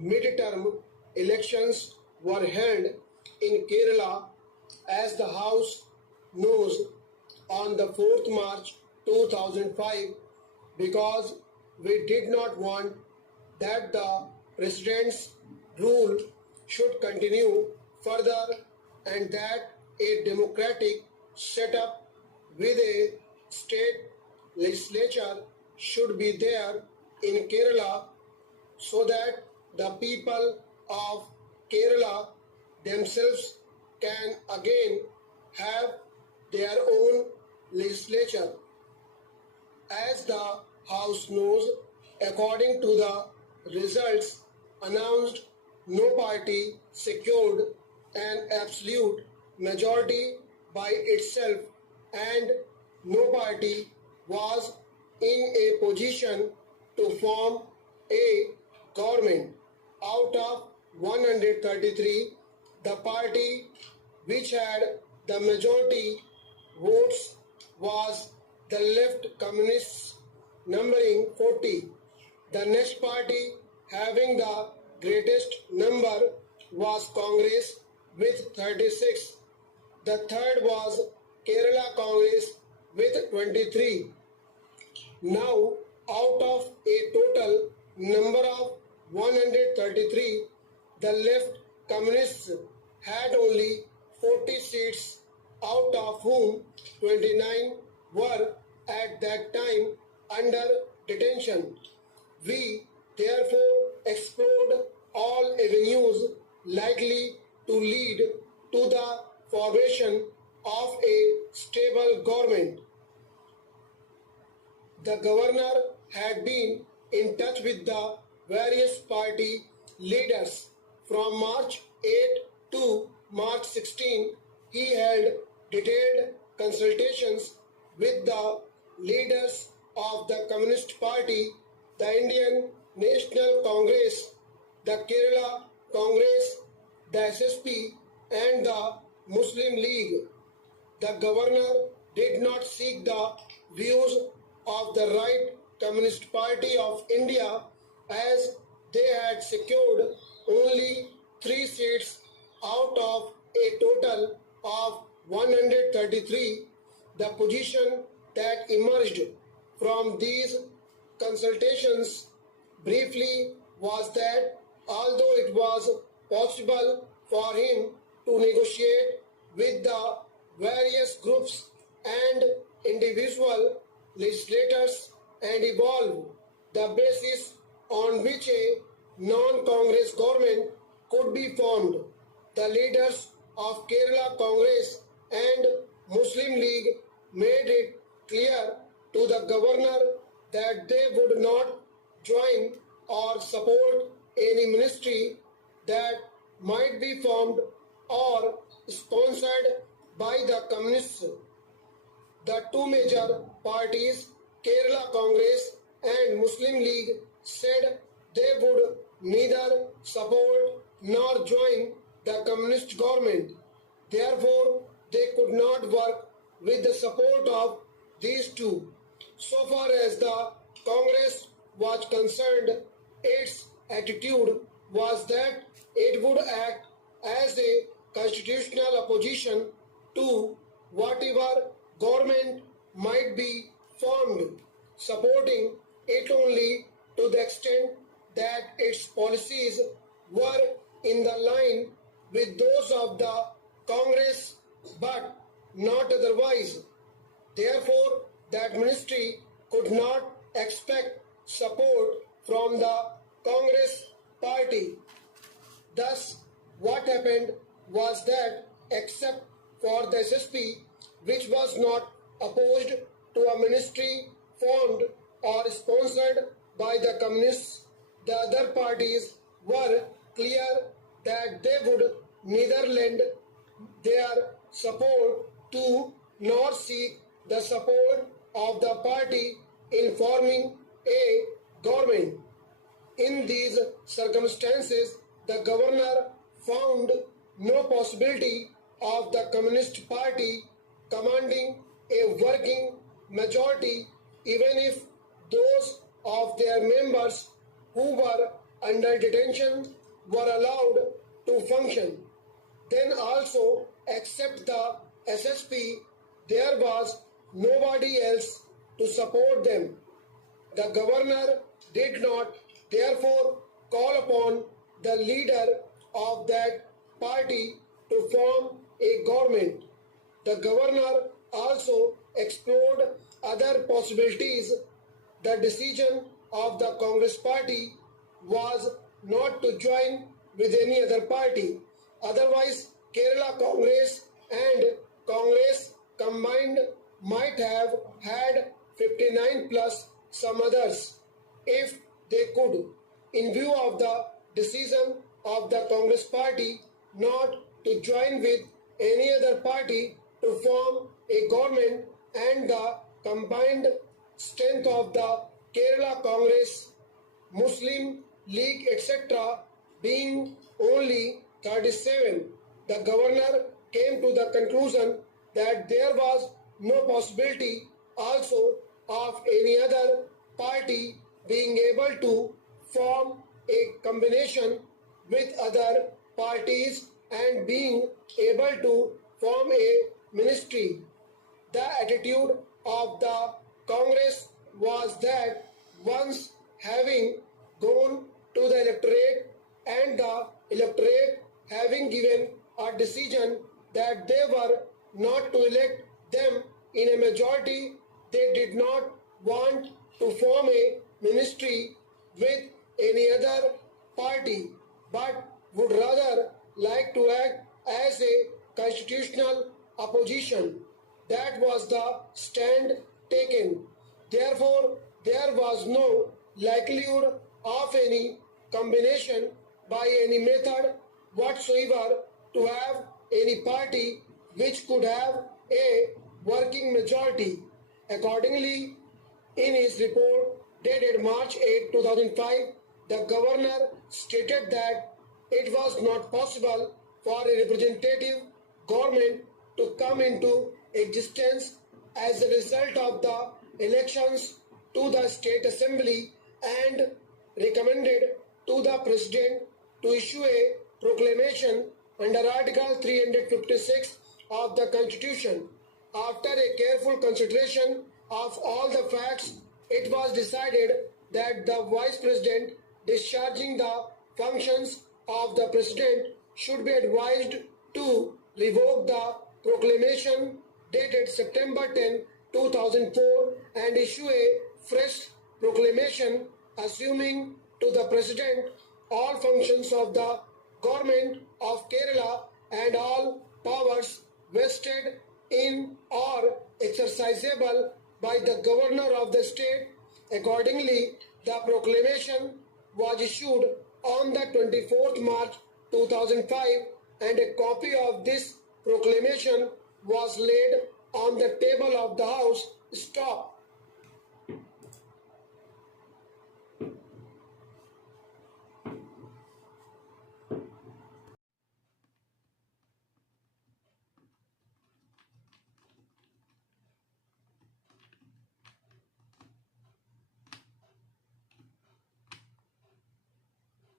mid-term elections were held in Kerala, as the House knows, on the 4th March 2005, because we did not want that the President's rule should continue further and that a democratic setup with a state legislature should be there in Kerala, so that the people of Kerala themselves can again have their own legislature. As the House knows, according to the results announced, no party secured an absolute majority by itself, and no party was in a position to form a government. Out of 133, the party which had the majority votes was the Left Communists, numbering 40. The next party having the greatest number was Congress with 36. The third was Kerala Congress with 23. Now, out of a total number of 133, the Left Communists had only 40 seats, out of whom 29 were at that time under detention. We therefore explored all avenues likely to lead to the formation of a stable government. The governor had been in touch with the various party leaders. From March 8 to March 16, he held detailed consultations with the leaders of the Communist Party, the Indian National Congress, the Kerala Congress, the SSP, and the Muslim League. The governor did not seek the views of the Right Communist Party of India, as they had secured only 3 seats out of a total of 133. The position that emerged from these consultations briefly was that although it was possible for him to negotiate with the various groups and individual legislators and evolve the basis on which a non-Congress government could be formed, the leaders of Kerala Congress and Muslim League made it clear to the governor that they would not join or support any ministry that might be formed or sponsored by the communists. The two major parties, Kerala Congress and Muslim League, said they would neither support nor join the communist government. Therefore, they could not work with the support of these two. So far as the Congress was concerned, its attitude was that it would act as a constitutional opposition to whatever government might be formed, supporting it only to the extent that its policies were in the line with those of the Congress, but not otherwise. Therefore, that ministry could not expect support from the Congress party. Thus, what happened was that, except for the SSP, which was not opposed to a ministry formed or sponsored by the communists, the other parties were clear that they would neither lend their support to nor seek the support of the party in forming a government. In these circumstances, the governor found no possibility of the Communist Party commanding a working majority, even if those of their members who were under detention were allowed to function. Then also, except the SSP, there was nobody else to support them. The governor did not therefore call upon the leader of that party to form a government. The governor also explored other possibilities. The decision of the Congress party was not to join with any other party. Otherwise, Kerala Congress and Congress combined might have had 59 plus some others if they could. In view of the decision of the Congress party not to join with any other party to form a government and the combined strength of the Kerala Congress, Muslim League, etc., being only 37, the governor came to the conclusion that there was no possibility also of any other party being able to form a combination with other parties and being able to form a ministry. The attitude of the Congress was that once having gone to the electorate and the electorate having given a decision that they were not to elect them in a majority, they did not want to form a ministry with any other party, but would rather like to act as a constitutional opposition. That was the stand taken. Therefore, there was no likelihood of any combination by any method whatsoever to have any party which could have a working majority. Accordingly, in his report dated March 8, 2005, the governor stated that it was not possible for a representative government to come into existence as a result of the elections to the state assembly and recommended to the president to issue a proclamation under Article 356 of the Constitution. After a careful consideration of all the facts, it was decided that the Vice President discharging the functions of the President should be advised to revoke the proclamation dated September 10, 2004 and issue a fresh proclamation assuming to the President all functions of the Government of Kerala and all powers vested in or exercisable by the Governor of the state. Accordingly, the proclamation was issued on the 24th March 2005 and a copy of this proclamation was laid on the table of the House. Stop.